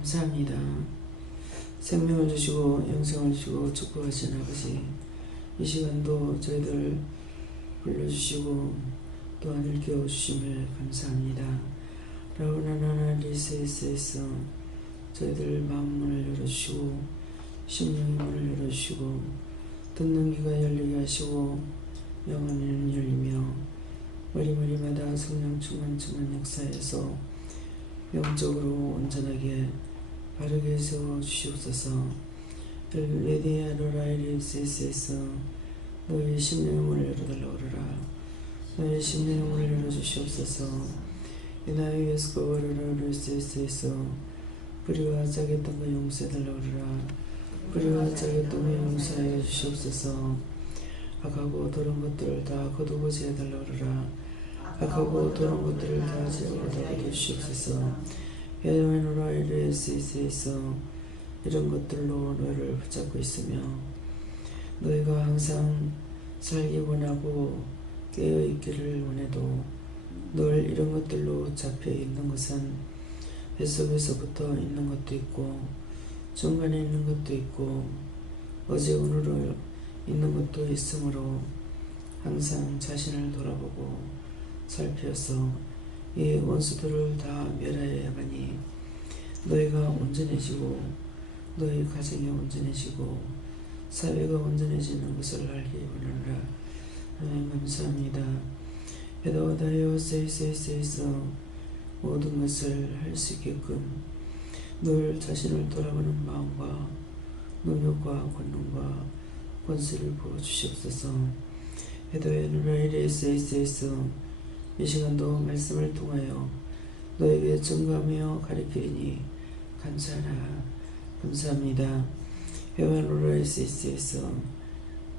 감사합니다. 생명을 주시고 영생을 주시고 축복하신 아버지, 이 시간도 저희들 불러주시고 또 하늘 깨워주심을 감사합니다. 라우나나나 리세스에서 저희들 마음문을 열어주시고 심령의 문을 열어주시고 듣는 귀가 열리게 하시고 영혼에는 열리며 머리머리마다 성령 충만충만 역사에서 영적으로 온전하게 바르게 세워주시옵소서. 레디아로라이리스에서 너의 심령의 문을 열어달라 오르라. 너의 심령의 문을 열어주시옵소서. 이나의 예수고르라리스에서 뿌리와 짝의 땅과 용서해달라 오르라. 뿌리와 짝의 땅과 용서하여 주시옵소서. 악하고 더러운 것들을 다 거두고 제해달라 오르라. 악하고 더러운 것들을 다 제하고 다 거두시옵소서. 에노라이르에서 이런 것들로 너희를 붙잡고 있으며 너희가 항상 살기 원하고 깨어있기를 원해도 늘 이런 것들로 잡혀 있는 것은 뱃속에서부터 있는 것도 있고 중간에 있는 것도 있고 어제 오늘을 있는 것도 있으므로 항상 자신을 돌아보고 살피어서 이 원수들을 다 멸하여야하니 너희가 온전해지고 너희 가정이 온전해지고 사회가 온전해지는 것을 알기 원하노라. 하나님 감사합니다. 에도다요 세이세이세이서 모든 것을 할 수 있게끔 늘 자신을 돌아보는 마음과 능력과 권능과 권세를 부어주시옵소서. 에도에누라이레세이세이서 이 시간도 말씀을 통하여 너에게 증거하며 가르치니 감사하라. 감사합니다. 에와노라이세이세이서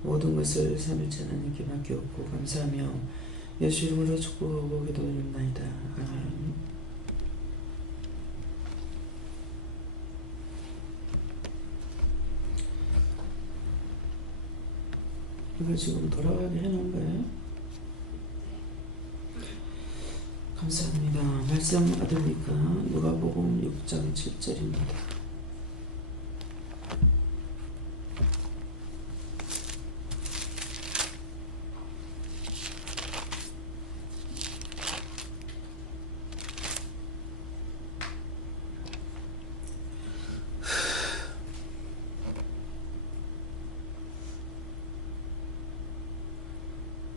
모든 것을 삼일째 하나님께 맡겼고 감사하며 예수 이름으로 축복하고 기도드립나이다. 아멘. 이거 지금 돌아가게 해놓은 거예요? 감사합니다. 말씀 받으니까 누가복음 6장 7절입니다.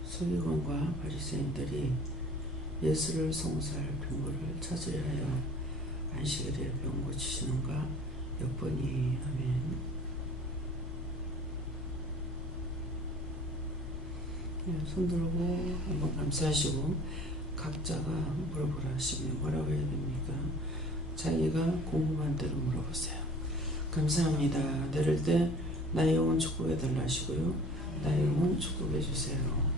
서기관과 바리새인들이 예수를 송사할 병거를 찾으려 하여 안식일에 병 고치시는가 엿보니. 아멘. 손 들고 한번 감사하시고 각자가 물어보라 하시면 뭐라고 해야 됩니까? 자기가 궁금한 대로 물어보세요. 감사합니다. 내릴 때 나의 영혼 축복해 달라 하시고요. 나의 영혼 축복해 주세요.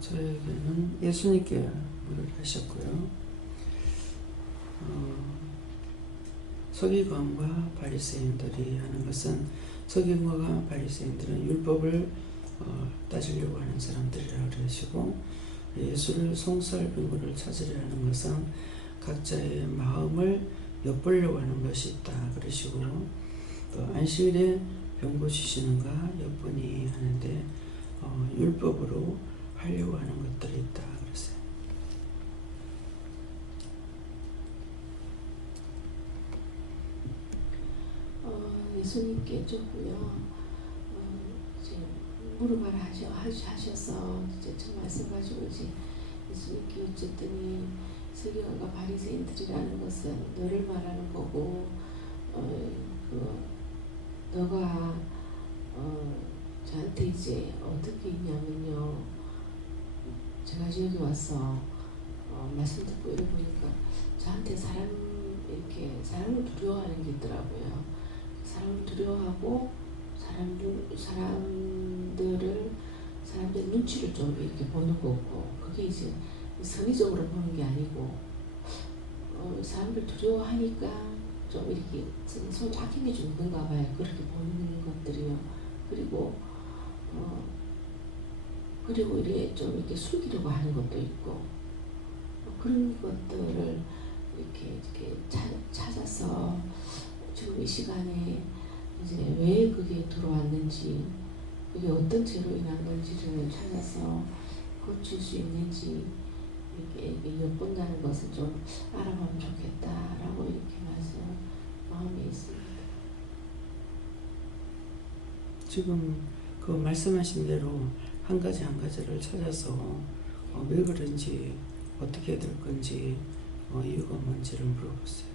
저에게는 예수님께 물을 하셨고요. 서기관과 바리새인들이 하는 것은, 서기관과 바리새인들은 율법을 따지려고 하는 사람들이라고 그러시고, 예수를 송살 빈구를 찾으려 하는 것은 각자의 마음을 엿보려고 하는 것이 있다 그러시고, 또 안식일에 병 고치시는가 엿보니 하는데 율법으로 하려고 하는 것들이 있다 그랬어요. 예수님께 줬고요. 이제 물어봐라 하셔서 이제 저 말씀 가지고 이제 예수님께 여쭸더니, 서기관과 바리새인들이라는 것은 너를 말하는 거고, 너가 저한테 이제 어떻게 있냐면요, 제가 여기 와서 말씀 듣고 이래 보니까 저한테 이렇게 사람을 두려워하는 게 있더라고요. 사람을 두려워하고 사람들 눈치를 좀 이렇게 보는 거고, 그게 이제 선의적으로 보는 게 아니고, 사람들 두려워하니까 좀 이렇게 손 아끼게 좀 있는가 봐요. 그렇게 보는 것들이요. 그리고 이렇게 좀 이렇게 숨기려고 하는 것도 있고, 그런 것들을 이렇게 찾아서 지금 이 시간에 이제 왜 그게 들어왔는지, 그게 어떤 죄로 인한 건지를 찾아서 고칠 수 있는지 이렇게 엿본다는 것을 좀 알아보면 좋겠다라고 이렇게 마음에 있습니다. 지금 그 말씀하신 대로 한 가지 한 가지를 찾아서 왜 그런지, 어떻게 될 건지, 이유가 뭔지를 물어봤어요.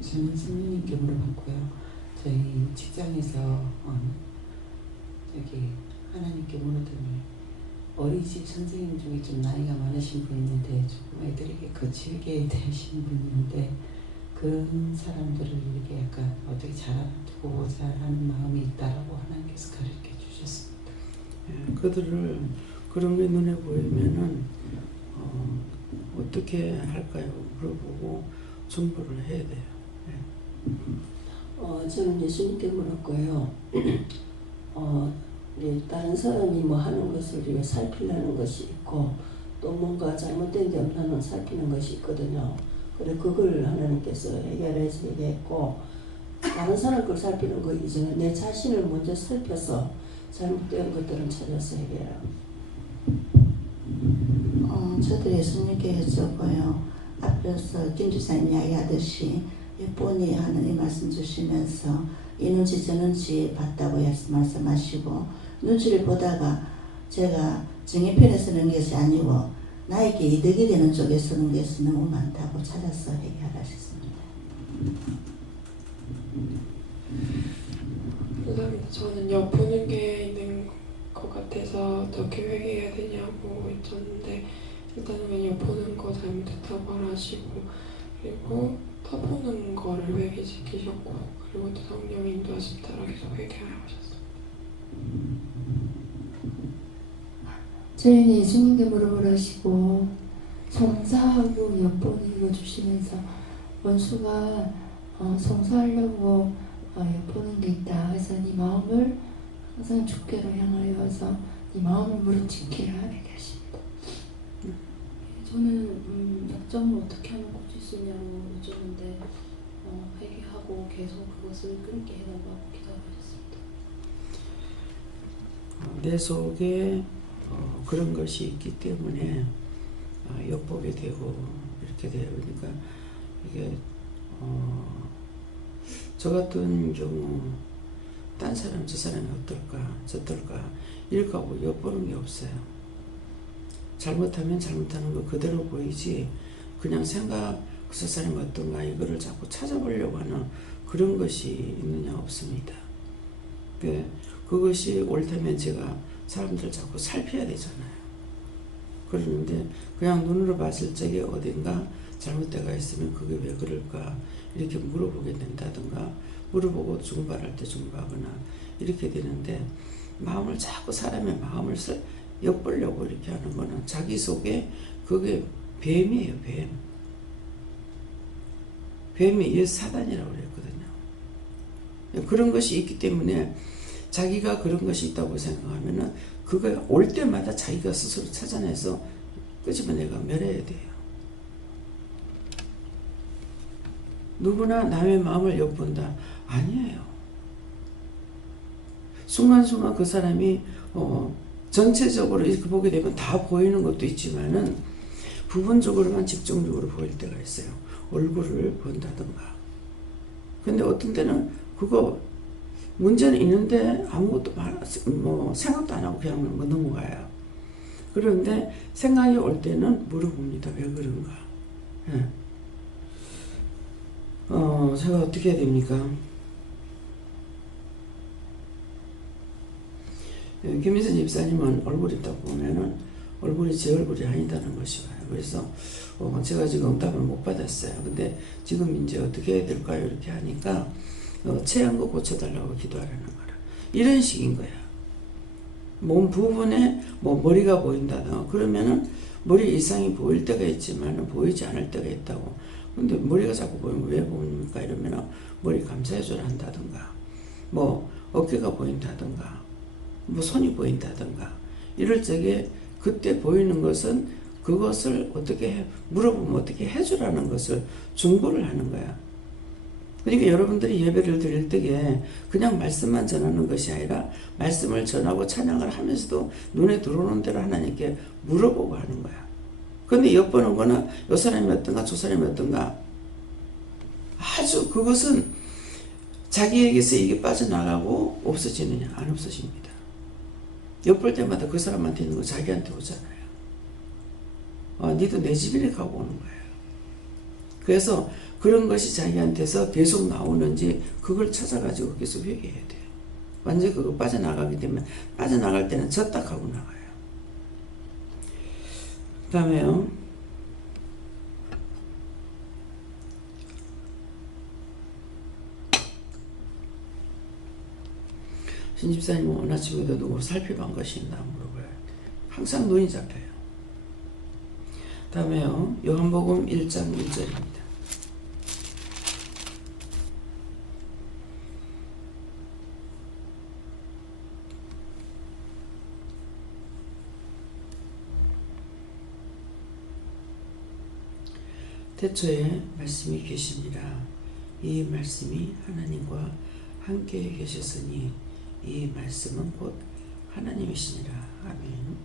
저는 성령님께 물어봤고요. 저희 직장에서 저기 하나님께 물었더니, 어린이집 선생님 중에 좀 나이가 많으신 분이 있는데 조금 애들에게 거칠게 대하시는 분이 있는데, 그런 사람들을 이렇게 약간 어떻게 잘두고자 하는 마음이 있다라고 하나님께서 가르쳐 주셨습니다. 예, 그들을 그런 게 눈에 보이면은 어떻게 할까요? 물어보고 정보를 해야 돼요. 예. 저는 예수님께 물었고요. 다른 사람이 뭐 하는 것을 살피려는 것이 있고, 또 뭔가 잘못된 데 없나는 살피는 것이 있거든요. 그래 그걸 하나님께서 해결해서 얘기했고, 다른 사람 걸 살피는 거 이전에 내 자신을 먼저 살펴서 잘못된 것들은 찾아서 해결하고. 저도 예수님께 여쭤봐요. 앞에서 김 지사님 이야기하듯이 예쁜이 하는 이 말씀 주시면서 이 눈치 저 눈치 봤다고 말씀하시고, 눈치를 보다가 제가 정의편에 쓰는 것이 아니고 나에게 이득이 되는 쪽에 쓰는 것이 너무 많다고 찾아서 해결하셨습니다. 감사합니다. 저는 엿보는 게 있는 것 같아서 어떻게 회개해야 되냐고 여쭤는데, 일단은 그냥 엿보는 거 잘못했다고 하시고, 그리고 터보는 거를 회개시키셨고, 그리고 또 성령의 인도하심 따라 계속 회개하라고 하셨습니다. 저희는 예수님께 물어보라시고 송사하고 엿보는 거 주시면서, 원수가 송사하려고 엿보는 게 있다. 그래서 네 마음을 항상 주께로 향하여서 네 마음을 무릇지키라 이렇게 하십니다. 저는 약점을 어떻게 하면 고칠 수 있냐고 여쭤는데, 회개하고 계속 그것을 끊게 해달라고 기도하셨습니다. 내 속에 그런 것이 있기 때문에 엿보게 되고 이렇게 돼요. 그러니까 이게 저 같은 경우 딴 사람 저 사람이 어떨까 저떨까 이렇게 하고 엿보는 게 없어요. 잘못하면 잘못하는 거 그대로 보이지, 그냥 생각 그 사람이 어떤가 이거를 자꾸 찾아보려고 하는 그런 것이 있느냐 없습니다. 그것이 옳다면 제가 사람들 자꾸 살펴야 되잖아요. 그러는데 그냥 눈으로 봤을 적에 어딘가 잘못되가 있으면 그게 왜 그럴까 이렇게 물어보게 된다든가, 물어보고 중발할 때 중발하거나 이렇게 되는데, 마음을 자꾸 사람의 마음을 엿보려고 이렇게 하는 거는 자기 속에 그게 뱀이에요. 뱀이 옛 사단이라고 그랬거든요. 그런 것이 있기 때문에 자기가 그런 것이 있다고 생각하면은 그거 올 때마다 자기가 스스로 찾아내서 끄집어내가 멸해야 돼요. 누구나 남의 마음을 엿본다? 아니에요. 순간순간 그 사람이 전체적으로 이렇게 보게 되면 다 보이는 것도 있지만은 부분적으로만 집중적으로 보일 때가 있어요. 얼굴을 본다든가. 근데 어떤 때는 그거 문제는 있는데 아무것도 생각도 안 하고 그냥 넘어가요. 그런데 생각이 올 때는 물어봅니다. 왜 그런가? 예. 제가 어떻게 해야 됩니까? 김민선 집사님은 얼굴이 딱 보면은 얼굴이 제 얼굴이 아니다는 것이 와요. 그래서 제가 지금 응답을 못 받았어요. 근데 지금 이제 어떻게 해야 될까요? 이렇게 하니까 체한 거 고쳐달라고 기도하라는 거라. 이런 식인 거야. 몸 부분에 머리가 보인다든가 그러면은 머리 이상이 보일 때가 있지만 보이지 않을 때가 있다고. 근데 머리가 자꾸 보이면 왜 보입니까? 이러면은 머리 감싸줘라 한다든가 어깨가 보인다든가 손이 보인다든가 이럴 적에 그때 보이는 것은 그것을 어떻게 물어보면 어떻게 해주라는 것을 중보를 하는 거야. 그러니까 여러분들이 예배를 드릴 때에 그냥 말씀만 전하는 것이 아니라 말씀을 전하고 찬양을 하면서도 눈에 들어오는 대로 하나님께 물어보고 하는 거야. 근데 엿보는 거는 이 사람이 어떤가 저 사람이 어떤가 아주 그것은 자기에게서 이게 빠져나가고 없어지느냐 안 없어집니다. 엿볼 때마다 그 사람한테 있는 거 자기한테 오잖아요. 니도 내 집이래 가고 오는 거예요. 그래서 그런 것이 자기한테서 계속 나오는지 그걸 찾아가지고 계속 회개해야 돼요. 완전히 그거 빠져나가게 되면 빠져나갈 때는 졌다 하고 나가요. 그 다음에요. 신집사님은 오늘 아침에도 누구 살펴본 것이 있나 물어봐요. 항상 눈이 잡혀요. 다음에요. 요한복음 1장 1절입니다. 태초에 말씀이 계시니라. 이 말씀이 하나님과 함께 계셨으니 이 말씀은 곧 하나님이시니라. 아멘.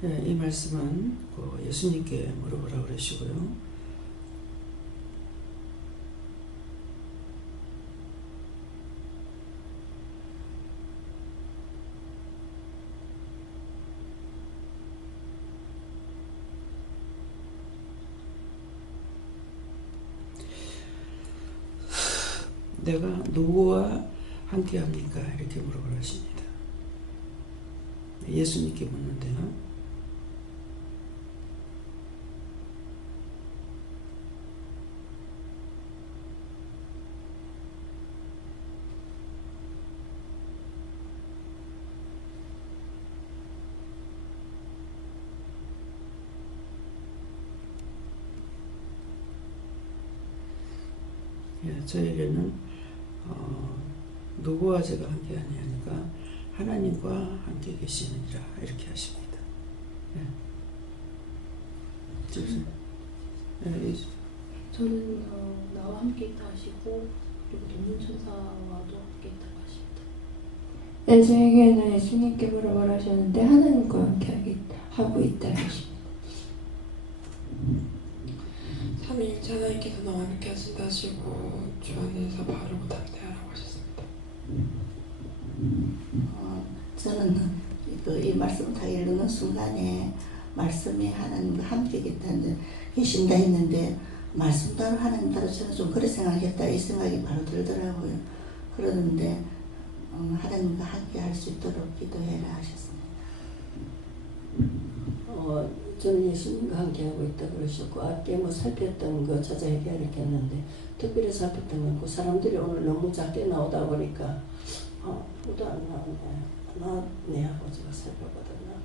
네, 이 말씀은 예수님께 물어보라고 그러시고요. 내가 누구와 함께 합니까? 이렇게 물어보라 하십니다. 예수님께 묻는데요. 저에게는 누구와 제가 함께 하냐니까 하나님과 함께 계시느니라 이렇게 하십니다. 예. 저는 나와 함께 있다 하시고 그리고 동문 천사와도 함께 있다고 하십니다. 네, 저에게는 예수님께 물어보라 하셨는데 하나님과 함께 하고 있다 하십니다. 삼위일체 하나님께서 나와 함께 하신다 하시고 주 안에서 바르고 담대하라고 하셨습니다. 저는 이 말씀 다 읽는 순간에 말씀이 하나님과 함께 계신다 했는데 말씀대로 하나님 따로 저는 좀 그렇게 생각했다 이 생각이 바로 들더라고요. 그러는데 하나님과 함께 할 수 있도록 기도해라 하셨습니다. 저는 예수님과 함께하고 있다 그러셨고 앞에 뭐 살폈던 거 찾아 해결을 했는데 특별히 살폈던 건 그 사람들이 오늘 너무 작게 나오다 보니까 아무도 안 나왔네 하고 제가 살펴보거든요.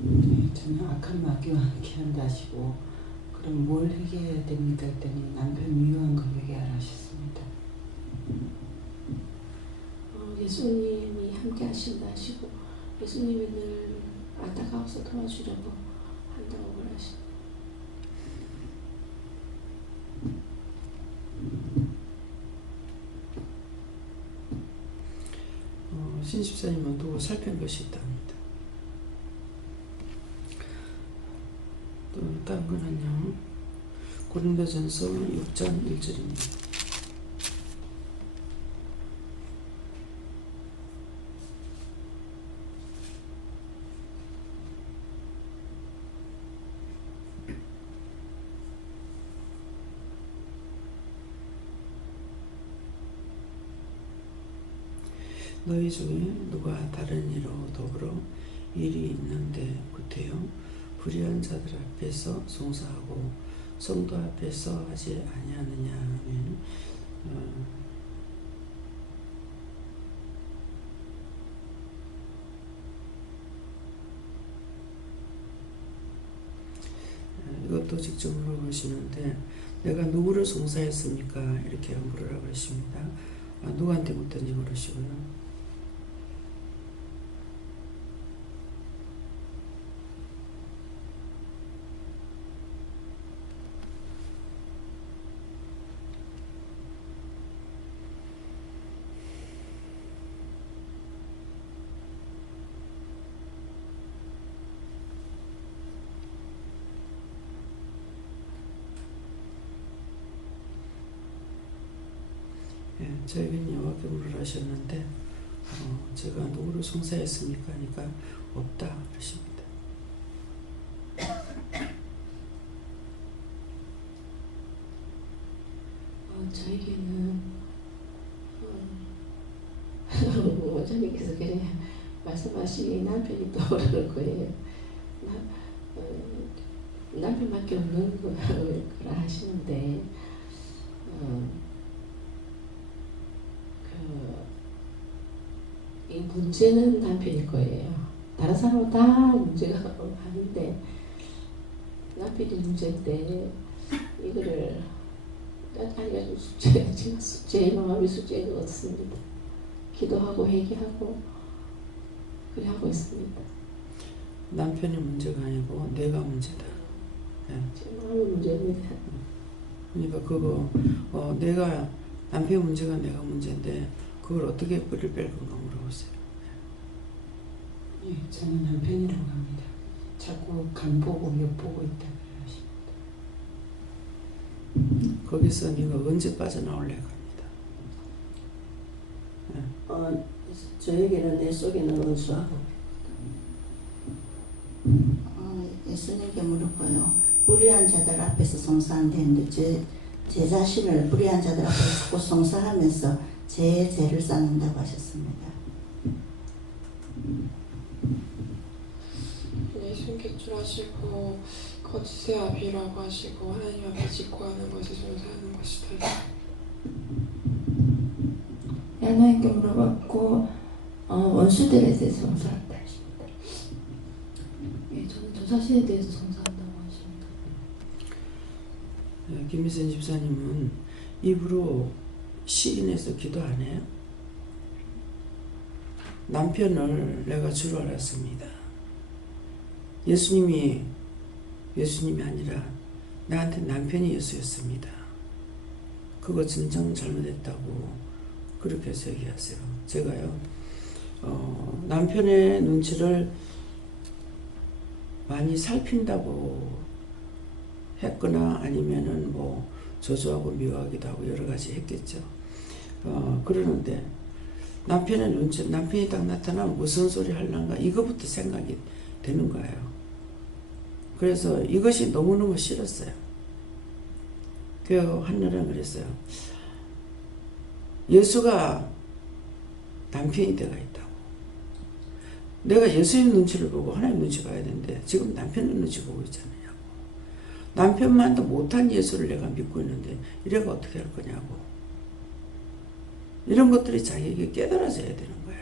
네, 저는 악한 마귀와 함께한다 하시고 그럼 뭘 회개해야 됩니까 했더니 남편 미워한 걸 회개하라 하셨습니다. 예수님이 함께 하신다 하시고 예수님이 늘 안타까워서 도와주려고 한다고 그러시고 신집사님은 누구 살핀 것이 있답니다. 또 다른 거는요. 고린도전서 6장 1절입니다. 너희 중에 누가 다른 이로 더불어 일이 있는데 구태여 불의한 자들 앞에서 송사하고 성도 앞에서 하지 아니하느냐 하면 이것도 직접 물어보시는데 내가 누구를 송사했습니까? 이렇게 물으라고 하십니다. 누구한테 묻든지 물으시고요. 저에게는 여호와께 물으라 하셨는데 제가 누구를 송사했습니까? 하니까 없다 하십니다. 저에게는 원장님께서 그냥 말씀하신 남편이 떠오르는 거예요. 남편밖에 없는 거라 하시는데 이 문제는 남편일 거예요. 다른 사람은 다 문제가 아닌데 남편이 문제인데 이거를 아니 제가 제 마음의 숙제는 없습니다. 기도하고 회개하고 그래 하고 있습니다. 남편이 문제가 아니고 내가 문제다. 제 마음의 문제입니다. 그러니까 그거 내가 남편 문제가 내가 문제인데 그걸 어떻게 뿌리를 뺄 건가 물어보세요. 예, 저는 남편이라고 합니다. 자꾸 간 보고 옆 보고 있다 그러십니다. 거기서 네가 언제 빠져나올래 갑니다. 저에게는 내 속에는 은수하고 예수님께 물었고요. 불의한 자들 앞에서 송사한다는데 제 자신을 불의한 자들 앞에서 자꾸 송사하면서 제 죄를 쌓는다고 하셨습니다. 예수님 개출하시고 거짓의 아비라고 하시고 하나님 앞에 직고하는 것이 송사하는 것이다. 하나님께 물어봤고 원수들에 대해서 송사한다 하십니다. 예, 저는 저 자신에 대해서 송사한다고 하십니다. 김미선 집사님은 입으로 시인해서 기도 안 해요? 남편을 내가 주로 알았습니다. 예수님이 아니라 나한테 남편이 예수였습니다. 그거 진정 잘못했다고 그렇게 해서 얘기하세요. 제가요 남편의 눈치를 많이 살핀다고 했거나 아니면은 뭐 저주하고 미워하기도 하고 여러 가지 했겠죠. 그러는데 남편의 눈치, 남편이 딱 나타나면 무슨 소리 하려는가 이거부터 생각이 되는 거예요. 그래서 이것이 너무너무 싫었어요. 그래서 한날은 그랬어요. 예수가 남편이 되어 있다고. 내가 예수님 눈치를 보고 하나님 눈치 봐야 되는데 지금 남편 눈치 보고 있잖아요. 남편만도 못한 예수를 내가 믿고 있는데 이래가 어떻게 할 거냐고. 이런 것들이 자기에게 깨달아져야 되는 거예요.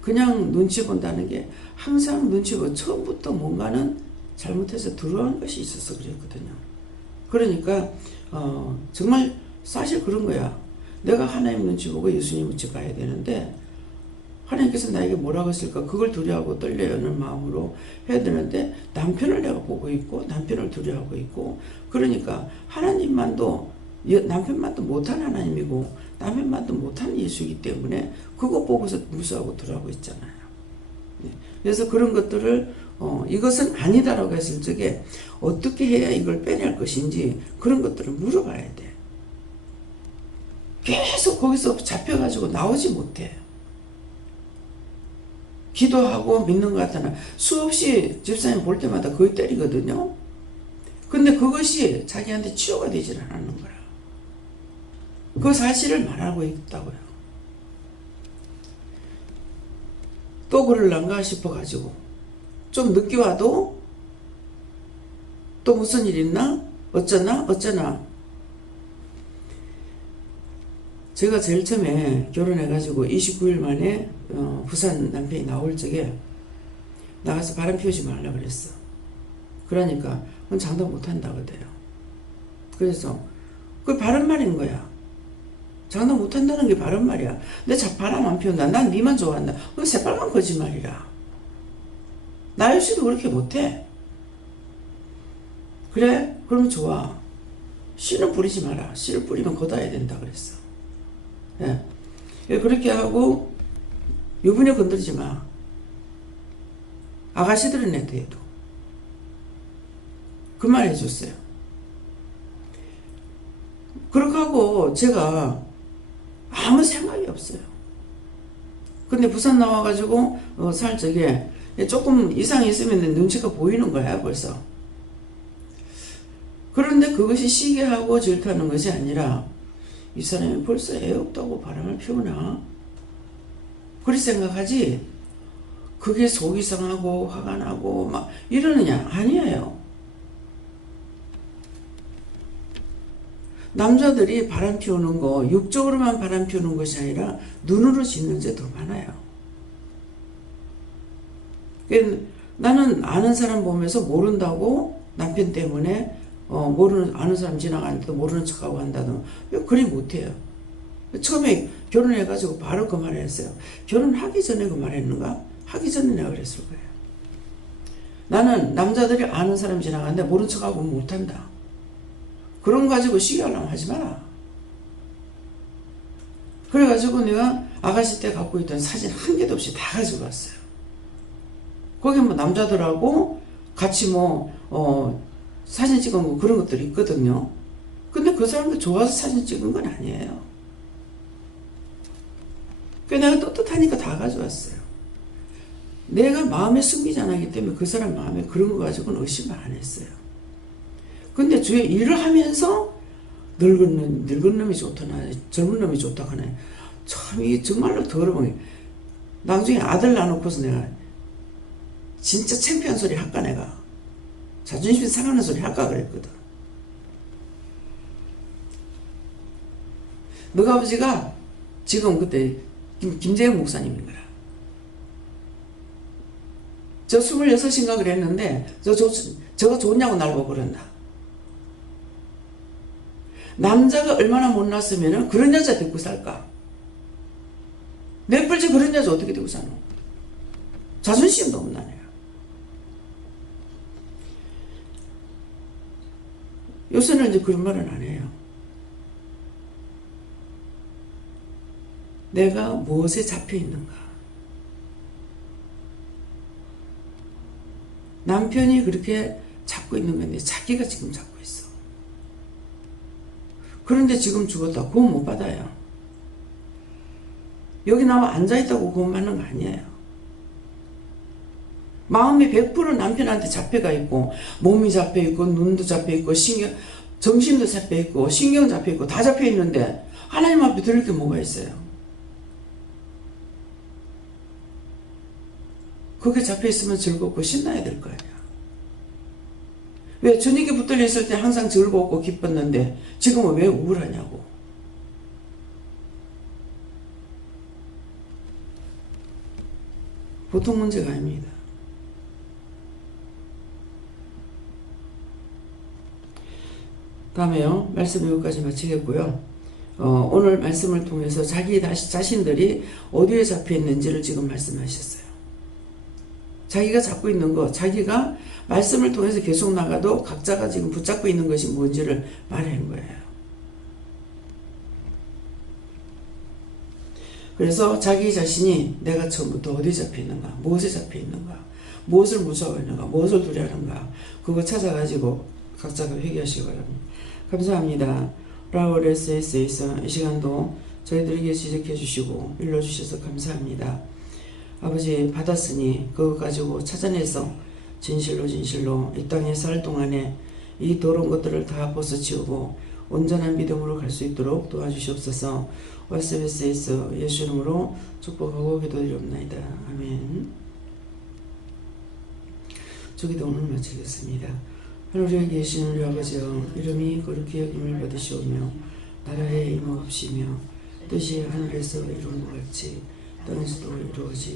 그냥 눈치 본다는 게 항상 눈치 보고 처음부터 뭔가는 잘못해서 들어간 것이 있어서 그랬거든요. 그러니까 정말 사실 그런 거야. 내가 하나님 눈치 보고 예수님 눈치 봐야 되는데 하나님께서 나에게 뭐라고 했을까 그걸 두려워하고 떨려하는 마음으로 해야 되는데 남편을 내가 보고 있고 남편을 두려워하고 있고 그러니까 하나님만도 남편만도 못한 하나님이고 남편만도 못한 예수이기 때문에 그거 보고서 무시하고 들어가고 있잖아요. 그래서 그런 것들을 이것은 아니다라고 했을 적에 어떻게 해야 이걸 빼낼 것인지 그런 것들을 물어봐야 돼. 계속 거기서 잡혀가지고 나오지 못해. 기도하고 믿는 것 같아나 수없이 집사님 볼 때마다 거의 때리거든요. 근데 그것이 자기한테 치유가 되질 않는 거야. 그 사실을 말하고 있다고요. 또 그럴란가 싶어가지고 좀 늦게 와도 또 무슨 일 있나? 어쩌나? 제가 제일 처음에 결혼해가지고 29일 만에 부산 남편이 나올 적에 나가서 바람 피우지 말라 그랬어. 그러니까 그건 장담 못한다 그래요. 그래서 그게 바른 말인 거야. 장담 못한다는 게 바른 말이야. 내 바람 안 피운다. 난 니만 좋아한다. 그건 새빨간 거짓말이라. 나일수도 그렇게 못해. 그래? 그러면 좋아. 씨는 뿌리지 마라. 씨를 뿌리면 걷어야 된다 그랬어. 예. 그렇게 하고 유부녀 건드리지 마. 아가씨들은 내 대해도 그 말 해줬어요. 그렇게 하고 제가 아무 생각이 없어요. 근데 부산 나와가지고 살 적에 조금 이상이 있으면 눈치가 보이는 거야 벌써. 그런데 그것이 시기하고 질투하는 것이 아니라 이 사람이 벌써 애 없다고 바람을 피우나? 그렇게 생각하지 그게 속이 상하고 화가 나고 막 이러느냐? 아니에요. 남자들이 바람 피우는 거 육적으로만 바람 피우는 것이 아니라 눈으로 짓는 게 더 많아요. 나는 아는 사람 보면서 모른다고 남편 때문에 아는 사람 지나가는데도 모르는 척하고 한다든 그리 못해요. 처음에 결혼해가지고 바로 그 말을 했어요. 결혼하기 전에 그 말했는가? 하기 전에 내가 그랬을 거예요. 나는 남자들이 아는 사람 지나가는데 모른 척하고 못한다. 그런 거 가지고 시기하려면 하지 마라. 그래가지고 내가 아가씨 때 갖고 있던 사진 한 개도 없이 다 가지고 왔어요. 거기 뭐 남자들하고 같이 사진 찍은 거 그런 것들이 있거든요. 근데 그 사람도 좋아서 사진 찍은 건 아니에요. 그래서 내가 떳떳하니까 다 가져왔어요. 내가 마음에 숨기지 않았기 때문에 그 사람 마음에 그런 거 가지고는 의심을 안 했어요. 근데 주위에 일을 하면서 늙은 놈이 좋다나 젊은 놈이 좋다 하네. 참 이게 정말로 더러운 게 나중에 아들 낳아놓고서 내가 진짜 창피한 소리 할까 내가 자존심 상하는 소리 할까 그랬거든. 너가 아버지가 지금 그때 김재영 목사님인 거야. 저 26인가 그랬는데 저거 좋냐고 날 보고 그런다. 남자가 얼마나 못났으면 그런 여자 데리고 살까? 몇 벌째 그런 여자 어떻게 데리고 사노? 자존심도 없나 내가. 요새는 이제 그런 말은 안 해요. 내가 무엇에 잡혀 있는가? 남편이 그렇게 잡고 있는 건데 자기가 지금 잡고 있어. 그런데 지금 죽었다. 구원 못 받아요. 여기 나와 앉아있다고 구원 받는 거 아니에요. 마음이 100% 남편한테 잡혀가 있고 몸이 잡혀있고 눈도 잡혀있고 정신도 잡혀있고 신경 잡혀있고 다 잡혀있는데 하나님 앞에 들을 게 뭐가 있어요? 거기에 잡혀있으면 즐겁고 신나야 될 거 아니야. 왜 저녁에 붙들려 있을 때 항상 즐겁고 기뻤는데 지금은 왜 우울하냐고. 보통 문제가 아닙니다. 다음에요. 말씀 여기까지 마치겠고요. 오늘 말씀을 통해서 자기 자신들이 어디에 잡혀 있는지를 지금 말씀하셨어요. 자기가 잡고 있는 거, 자기가 말씀을 통해서 계속 나가도 각자가 지금 붙잡고 있는 것이 뭔지를 말한 거예요. 그래서 자기 자신이 내가 처음부터 어디에 잡혀 있는가, 무엇에 잡혀 있는가, 무엇을 무서워하는가, 무엇을 두려워하는가, 그거 찾아가지고 각자가 회개하시기 바랍니다. 감사합니다. 라울 SS에서 이 시간도 저희들에게 지적해 주시고 일러주셔서 감사합니다. 아버지, 받았으니 그거 가지고 찾아내서 진실로 이 땅에 살 동안에 이 더러운 것들을 다 벗어치우고 온전한 믿음으로 갈 수 있도록 도와주시옵소서. YSBS에서 예수 이름으로 축복하고 기도드리옵나이다. 아멘. 저기도 오늘 마치겠습니다. 하늘에 계신 우리 아버지여, 이름이 거룩히 여김을 받으시오며 나라에 임하옵시며 뜻이 하늘에서 이루는 것 같이 땅에서도 이루어지